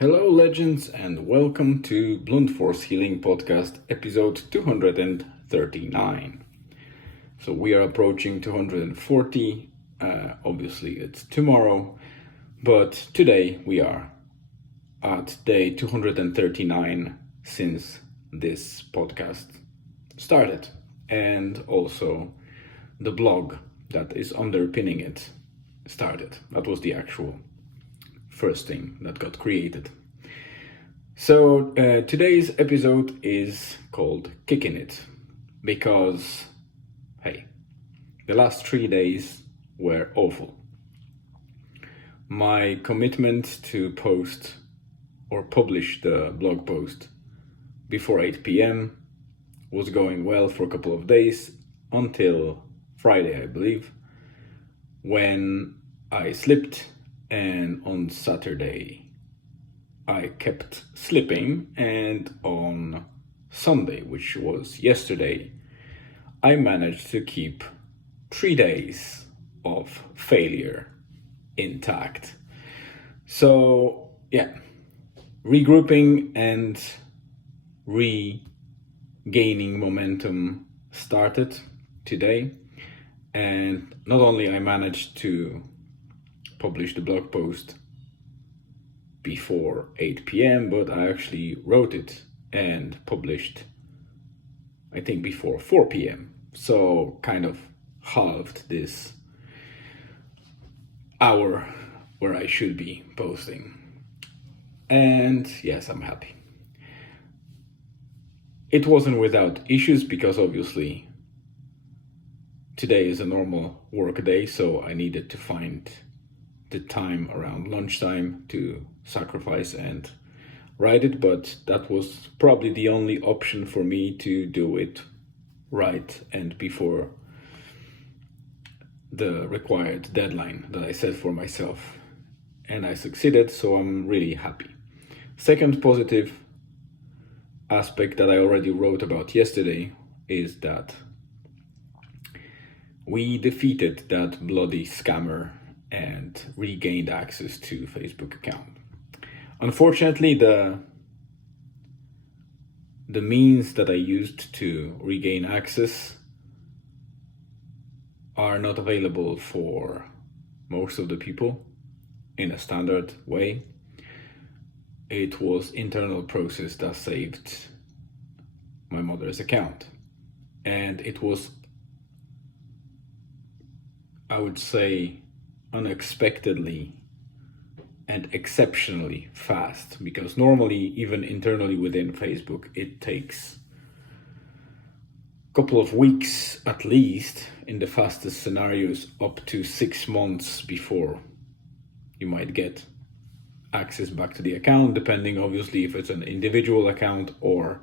Hello, legends, and welcome to Blunt Force Healing Podcast, episode 239. So we are approaching 240. Obviously, it's tomorrow, but today we are at day 239 since this podcast started, and also the blog that is underpinning it started. That was the actual first thing that got created. So today's episode is called Kickin' It because, hey, the last 3 days were awful. My commitment to post or publish the blog post before 8 p.m. was going well for a couple of days until Friday, I believe, when I slipped, and on Saturday I kept slipping, and on Sunday, which was yesterday, I managed to keep 3 days of failure intact. So yeah, regrouping and regaining momentum started today, and not only I managed to publish the blog post before 8 p.m, but I actually wrote it and published, I think, before 4 p.m. So kind of halved this hour where I should be posting. And yes, I'm happy. It wasn't without issues because obviously today is a normal work day, so I needed to find the time around lunchtime to sacrifice and write it, but that was probably the only option for me to do it right and before the required deadline that I set for myself. And I succeeded, so I'm really happy. Second positive aspect that I already wrote about yesterday is that we defeated that bloody scammer and regained access to Facebook account. Unfortunately, the means that I used to regain access are not available for most of the people in a standard way. It was internal process that saved my mother's account, and it was, I would say, unexpectedly and exceptionally fast, because normally, even internally within Facebook, it takes a couple of weeks at least, in the fastest scenarios, up to 6 months before you might get access back to the account, depending obviously if it's an individual account or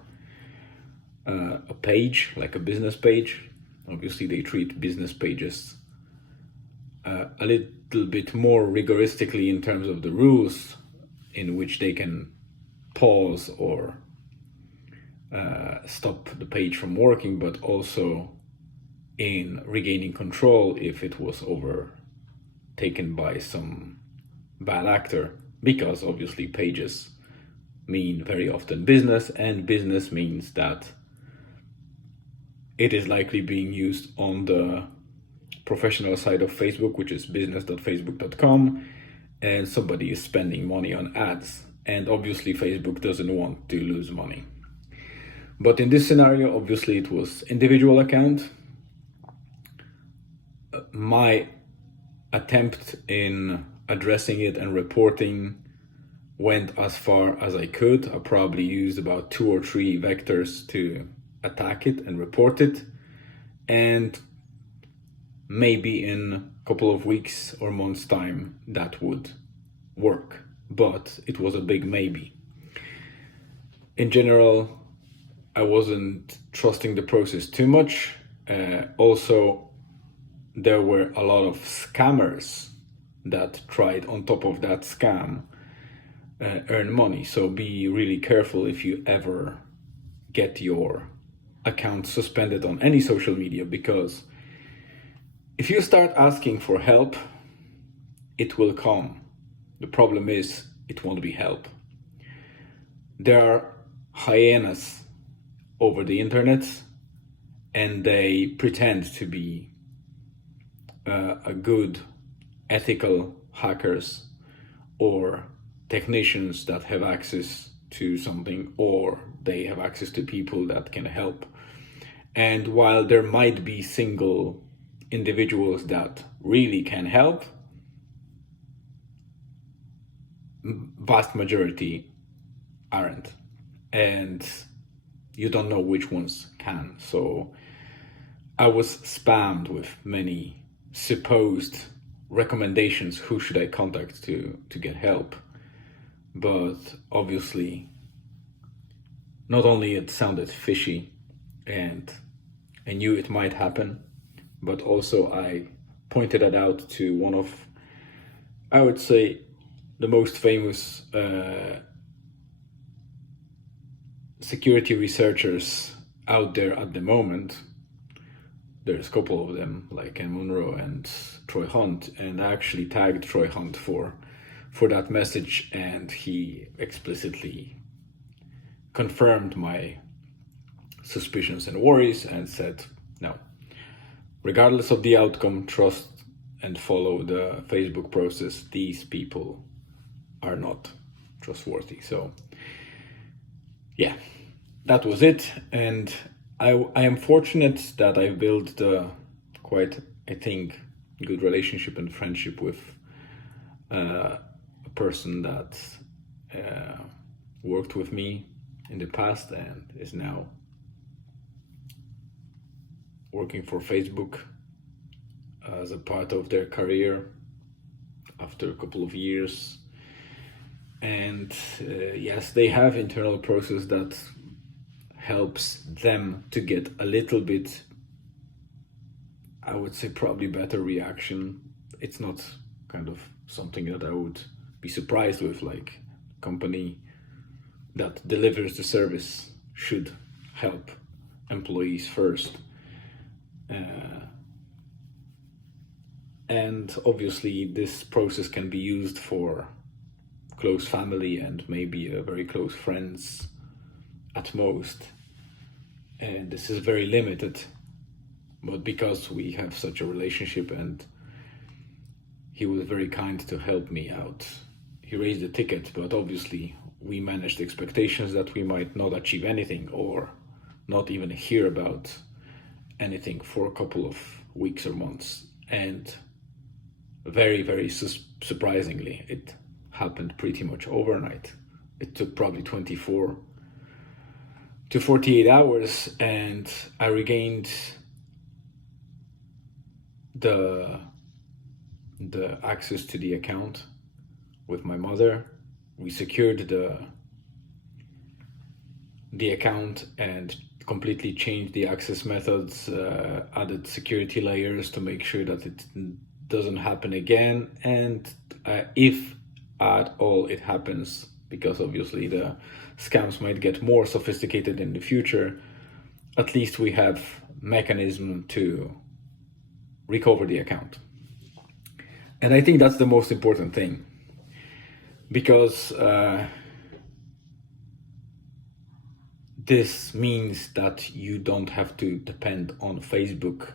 a page, like a business page. Obviously they treat business pages a little bit more rigoristically in terms of the rules in which they can pause or stop the page from working, but also in regaining control if it was overtaken by some bad actor, because obviously pages mean very often business, and business means that it is likely being used on the professional side of Facebook, which is business.facebook.com, and somebody is spending money on ads, and obviously Facebook doesn't want to lose money. But in this scenario, obviously it was individual account. My attempt in addressing it and reporting went as far as I could. I probably used about 2 or 3 vectors to attack it and report it, and maybe in a couple of weeks or months' time that would work, but it was a big maybe. In general, I wasn't trusting the process too much. Also, there were a lot of scammers that tried on top of that scam earn money, so be really careful if you ever get your account suspended on any social media, because if you start asking for help, it will come. The problem is, it won't be help. there are hyenas over the internet, and they pretend to be a good, ethical hackers or technicians that have access to something, or they have access to people that can help. And while there might be single individuals that really can help, vast majority aren't, and you don't know which ones can. So I was spammed with many supposed recommendations. Who should I contact to get help? But obviously, not only it sounded fishy and I knew it might happen, but also I pointed it out to one of, I would say, the most famous security researchers out there at the moment. There's a couple of them, like Ken Munro and Troy Hunt, and I actually tagged Troy Hunt for that message, and he explicitly confirmed my suspicions and worries and said, no, regardless of the outcome, trust and follow the Facebook process. These people are not trustworthy. So yeah, that was it. And I am fortunate that I built quite, I think, good relationship and friendship with a person that worked with me in the past and is now working for Facebook as a part of their career after a couple of years. And yes, they have internal process that helps them to get a little bit, I would say, probably better reaction. It's not kind of something that I would be surprised with, like company that delivers the service should help employees first. And obviously this process can be used for close family and maybe very close friends at most. And this is very limited, but because we have such a relationship and he was very kind to help me out, he raised the ticket, but obviously we managed expectations that we might not achieve anything or not even hear about anything for a couple of weeks or months. And very, very surprisingly, it happened pretty much overnight. It took probably 24 to 48 hours, and I regained the access to the account with my mother. We secured the account and completely changed the access methods, added security layers to make sure that it doesn't happen again. And if at all it happens, because obviously the scams might get more sophisticated in the future, at least we have mechanism to recover the account. And I think that's the most important thing, because this means that you don't have to depend on Facebook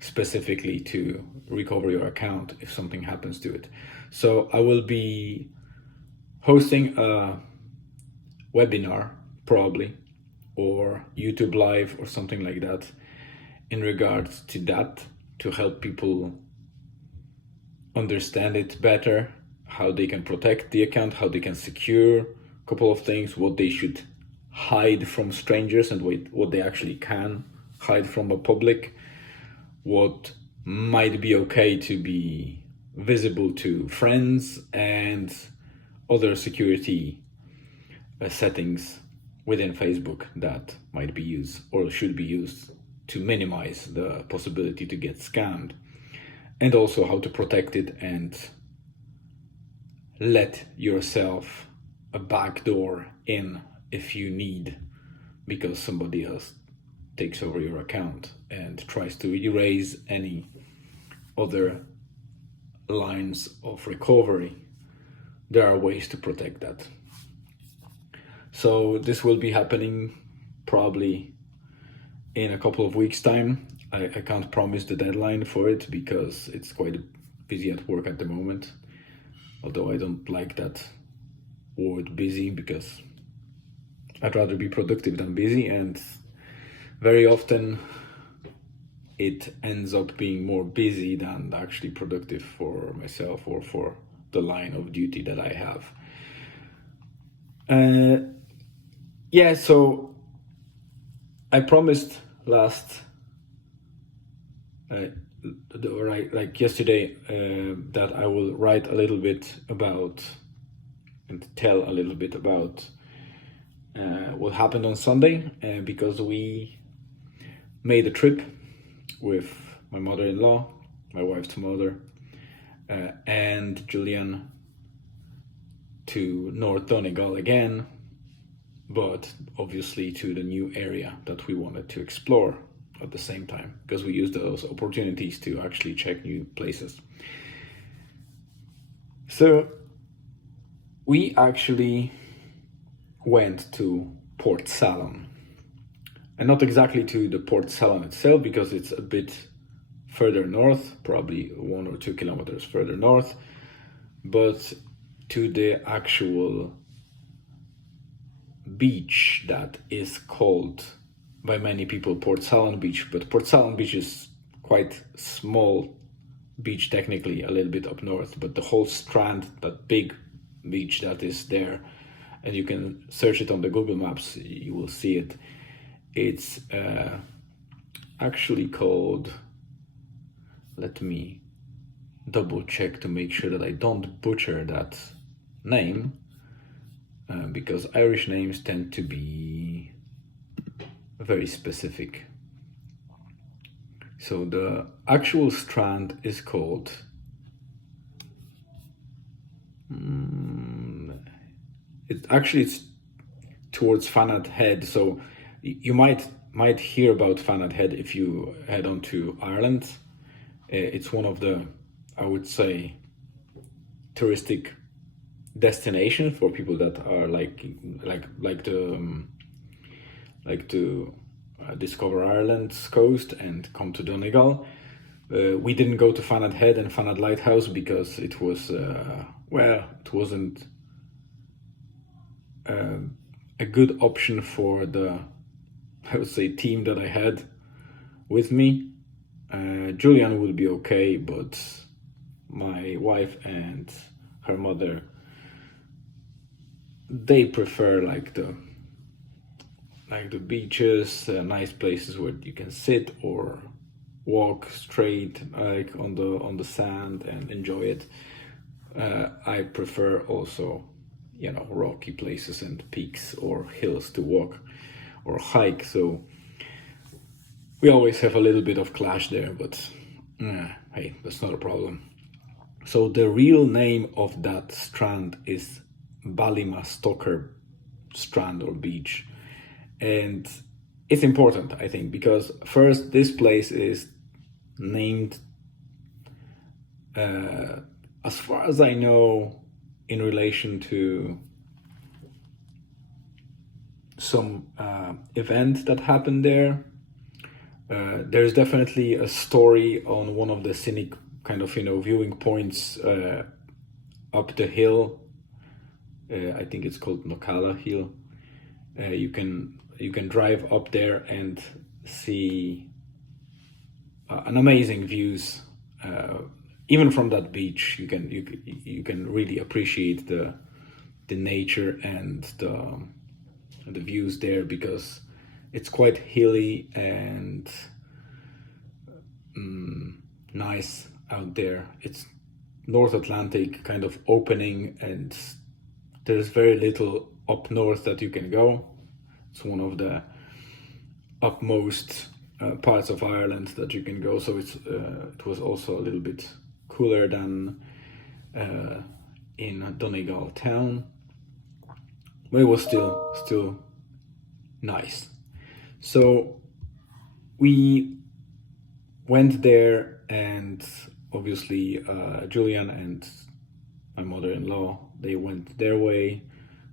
specifically to recover your account if something happens to it. So I will be hosting a webinar probably, or YouTube live or something like that, in regards to that, to help people understand it better, how they can protect the account, how they can secure a couple of things, what they should hide from strangers and what they actually can hide from the public, what might be okay to be visible to friends, and other security settings within Facebook that might be used or should be used to minimize the possibility to get scammed, and also how to protect it and let yourself a backdoor in if you need, because somebody else takes over your account and tries to erase any other lines of recovery. There are ways to protect that. So this will be happening probably in a couple of weeks' time. I can't promise the deadline for it because it's quite busy at work at the moment. Although I don't like that word busy, because I'd rather be productive than busy, and very often it ends up being more busy than actually productive for myself or for the line of duty that I have. Yeah, so I promised last like yesterday that I will write a little bit about and tell a little bit about what happened on Sunday, because we made a trip with my mother-in-law, my wife's mother, and Julian to North Donegal again, but obviously to the new area that we wanted to explore at the same time, because we used those opportunities to actually check new places. So we actually went to Port Salon, and not exactly to the Port Salon itself, because it's a bit further north, probably 1 or 2 kilometers further north, but to the actual beach that is called by many people Port Salon Beach. But Port Salon Beach is quite small beach, technically a little bit up north, but the whole strand, that big beach that is there, and you can search it on the Google Maps, you will see it. It's actually called, let me double check to make sure that I don't butcher that name, because Irish names tend to be very specific. So the actual strand is called it's towards Fanad Head. So you might hear about Fanad Head if you head on to Ireland. It's one of the, I would say, touristic destination for people that are like to discover Ireland's coast and come to Donegal. We didn't go to Fanad Head and Fanad Lighthouse because it was it wasn't a good option for the, I would say, team that I had with me. Julian would be okay, but my wife and her mother, they prefer like the beaches, nice places where you can sit or walk straight like on the sand and enjoy it. I prefer also, rocky places and peaks or hills to walk or hike. So we always have a little bit of clash there, but hey, that's not a problem. So the real name of that strand is Ballymastoker Strand or beach. And it's important, I think, because first, this place is named, as far as I know, in relation to some event that happened there. There's definitely a story on one of the scenic kind of, viewing points up the hill. I think it's called Nocala Hill. You can drive up there and see an amazing views. Even from that beach, you can really appreciate the nature and the views there, because it's quite hilly and nice out there. It's North Atlantic kind of opening, and there's very little up north that you can go. It's one of the upmost parts of Ireland that you can go. So it was also a little bit cooler than in Donegal town, but it was still nice. So we went there, and obviously Julian and my mother-in-law, they went their way.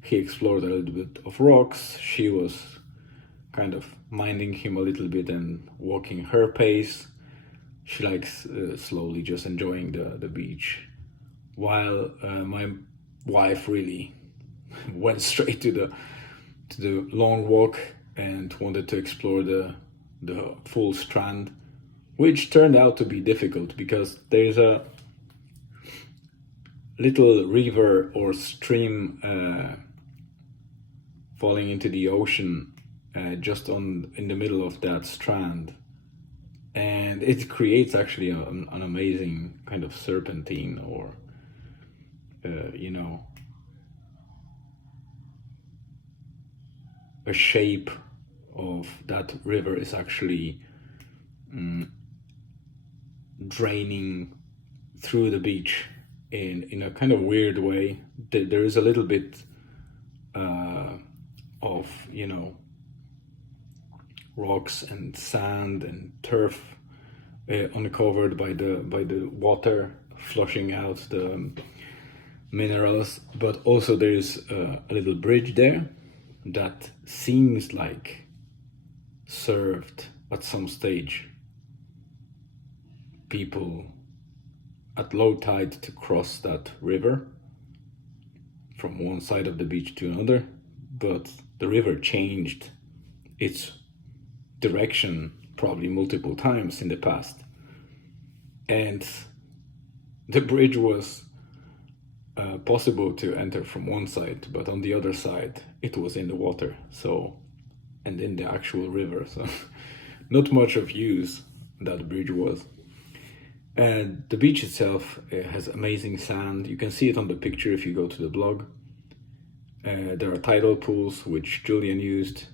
he explored a little bit of rocks. She was kind of minding him a little bit and walking her pace. She likes slowly just enjoying the beach, while my wife really went straight to the long walk and wanted to explore the full strand, which turned out to be difficult because there's a little river or stream falling into the ocean just in the middle of that strand, and it creates actually an amazing kind of serpentine, or a shape of that river is actually draining through the beach in a kind of weird way. There is a little bit of rocks and sand and turf uncovered by the water flushing out the minerals, but also there's a little bridge there that seems like served at some stage people at low tide to cross that river from one side of the beach to another, but the river changed its direction probably multiple times in the past, and the bridge was possible to enter from one side, but on the other side it was in the water, so, and in the actual river, so not much of use that bridge was. And the beach itself has amazing sand. You can see it on the picture if you go to the blog. There are tidal pools which Julian used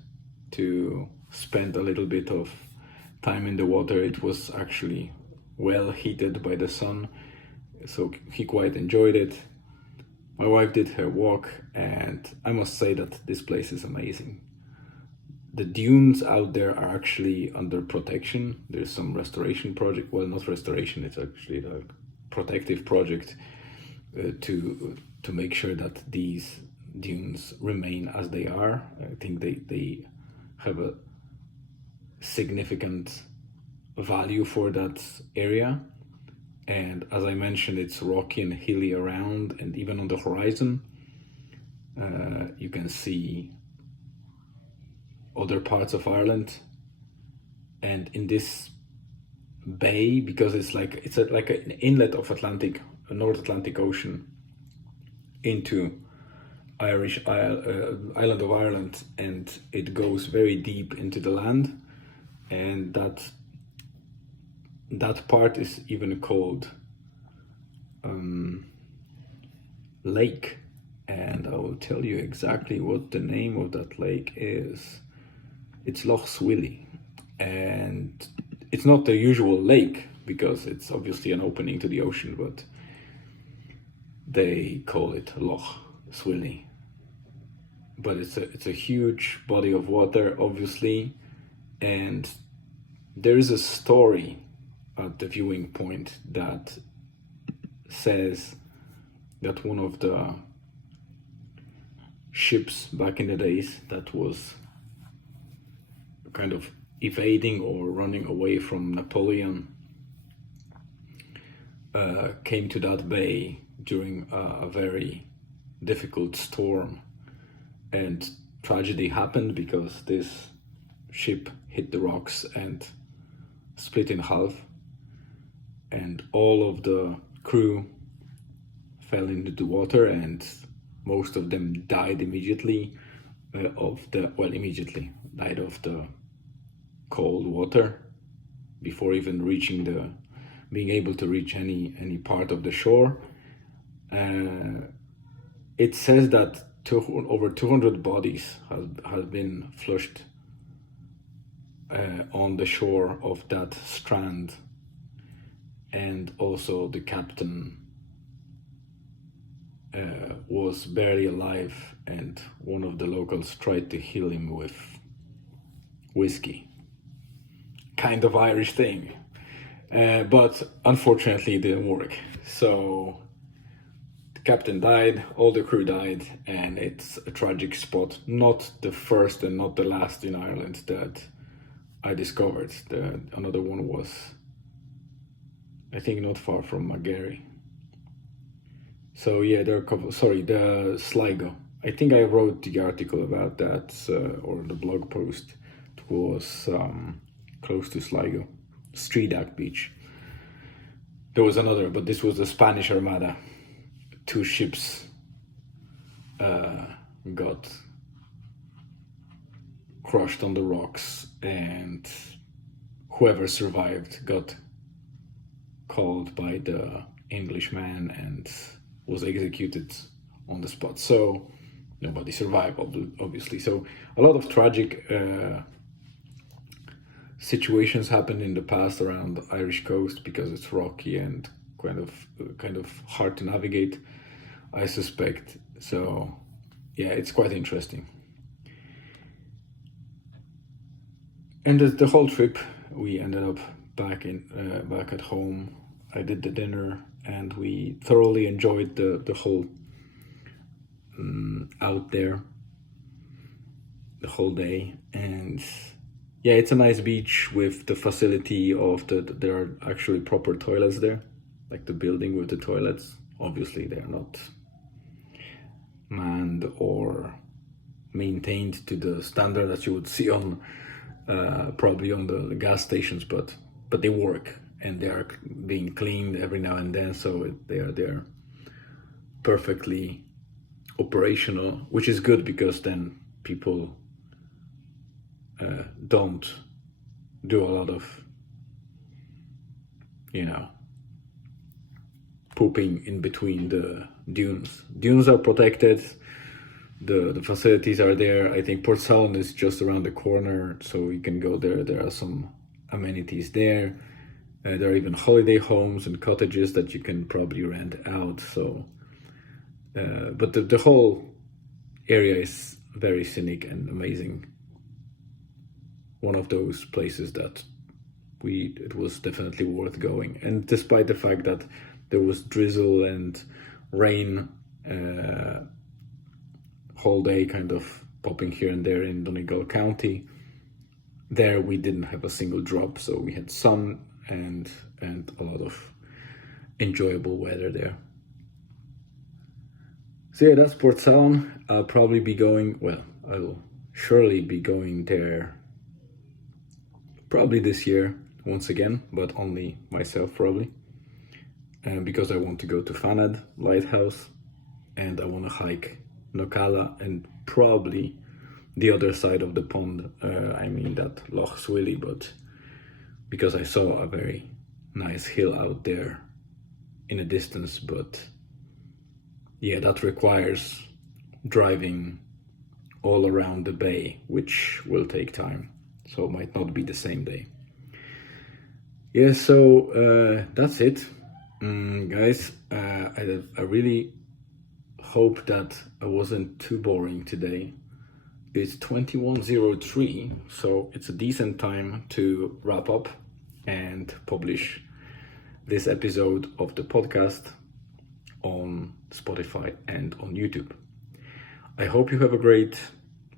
to spend a little bit of time in the water. It was actually well heated by the sun, so he quite enjoyed it. My wife did her walk, and I must say that this place is amazing. The dunes out there are actually under protection. There's some restoration project, well, not restoration, it's actually a protective project to make sure that these dunes remain as they are. I think they have a significant value for that area. And as I mentioned, it's rocky and hilly around, and even on the horizon, you can see other parts of Ireland. And in this bay, because it's like an inlet of North Atlantic Ocean into island of Ireland, and it goes very deep into the land, and that part is even called lake, and I will tell you exactly what the name of that lake is. It's Loch Swilly, and it's not the usual lake because it's obviously an opening to the ocean, but they call it Loch Swilly. But it's a huge body of water, obviously, and there is a story at the viewing point that says that one of the ships back in the days that was kind of evading or running away from Napoleon came to that bay during a very difficult storm, and tragedy happened because this ship hit the rocks and split in half, and all of the crew fell into the water, and most of them died immediately died of the cold water before even being able to reach any part of the shore. It says that over 200 bodies have been flushed on the shore of that strand, and also the captain was barely alive, and one of the locals tried to heal him with whiskey. Kind of Irish thing, but unfortunately it didn't work. So the captain died, all the crew died, and it's a tragic spot. Not the first and not the last in Ireland that I discovered. Another one was, I think, not far from Magary. So yeah, there are a couple. Sorry, the Sligo. I think I wrote the article about that, or the blog post. It was close to Sligo, Streedak Beach. There was another, but this was the Spanish Armada. 2 ships got crushed on the rocks, and whoever survived got called by the Englishman and was executed on the spot. So nobody survived, obviously. So a lot of tragic situations happened in the past around the Irish coast because it's rocky and kind of hard to navigate, I suspect. So yeah, it's quite interesting. And the whole trip, we ended up back at home. I did the dinner, and we thoroughly enjoyed the whole out there, the whole day. And yeah, it's a nice beach with the facility of there are actually proper toilets there, like the building with the toilets. Obviously, they're not manned or maintained to the standard that you would see on probably on the gas stations, but they work and they are being cleaned every now and then, so they're perfectly operational, which is good because then people don't do a lot of, pooping in between the dunes. Dunes are protected. The facilities are there. I think Port Salon is just around the corner, so you can go there. There are some amenities there. There are even holiday homes and cottages that you can probably rent out. So, but the whole area is very scenic and amazing. One of those places that it was definitely worth going. And despite the fact that there was drizzle and rain whole day kind of popping here and there in Donegal County, there we didn't have a single drop, so we had sun and a lot of enjoyable weather there. So yeah, that's Port Salon. I'll surely be going there probably this year once again, but only myself probably, because I want to go to Fanad Lighthouse, and I want to hike Nocala and probably the other side of the pond, that Loch Swilly, but because I saw a very nice hill out there in a distance. But yeah, that requires driving all around the bay, which will take time, so it might not be the same day. Yeah, so that's it, guys. I really hope that I wasn't too boring today. It's 21:03, so it's a decent time to wrap up and publish this episode of the podcast on Spotify and on YouTube. I hope you have a great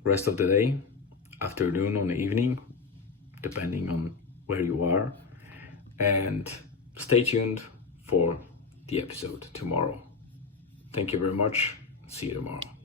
rest of the day, afternoon, or evening, depending on where you are, and stay tuned for the episode tomorrow. Thank you very much. See you tomorrow.